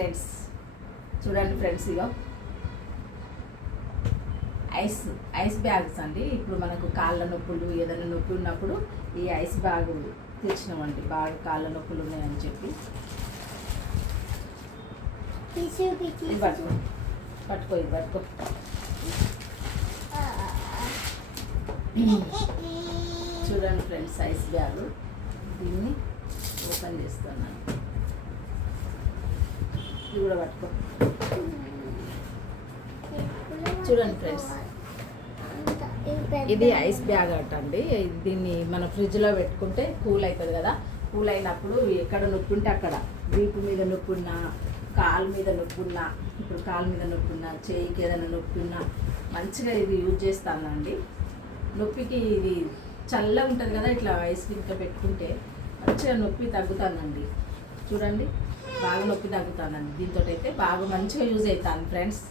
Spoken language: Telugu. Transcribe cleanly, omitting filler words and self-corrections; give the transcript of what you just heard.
ఫ్రెండ్స్, చూడండి ఫ్రెండ్స్, ఇగో ఐస్ బ్యాగ్స్ అండి. ఇప్పుడు మనకు కాళ్ళ నొప్పులు ఏదైనా నొప్పి ఉన్నప్పుడు ఈ ఐస్ బ్యాగ్ తెచ్చినామండి. బాగా కాళ్ళ నొప్పులు ఉన్నాయని చెప్పి. పట్టుకో ఇది పట్టుకో. చూడండి ఫ్రెండ్స్, ఐస్ బ్యాగ్. దీన్ని ఓపెన్ చేస్తున్నాను. ఇది కూడా పట్టుకో. చూడండి ఫ్రెండ్స్, ఇది ఐస్ బ్యాగ్ అండి. దీన్ని మన ఫ్రిడ్జ్లో పెట్టుకుంటే కూల్ అవుతుంది కదా. కూల్ అయినప్పుడు ఎక్కడ నొప్పి ఉంటే అక్కడ, వీపు మీద నొప్పి ఉన్నా, కాలు మీద నొప్పి ఉన్నా, ఇప్పుడు కాలు మీద నొప్పి ఉన్నా, చేయికి ఏదైనా నొప్పి ఉన్నా మంచిగా ఇది యూజ్ చేస్తానండి. నొప్పికి ఇది చల్లగా ఉంటుంది కదా, ఇట్లా ఐస్ ఇంకా పెట్టుకుంటే మంచిగా నొప్పి తగ్గుతానండి. చూడండి, బాగా నొప్పి తగ్గుతానండి. దీంతో అయితే బాగా మంచిగా యూజ్ అవుతాను ఫ్రెండ్స్.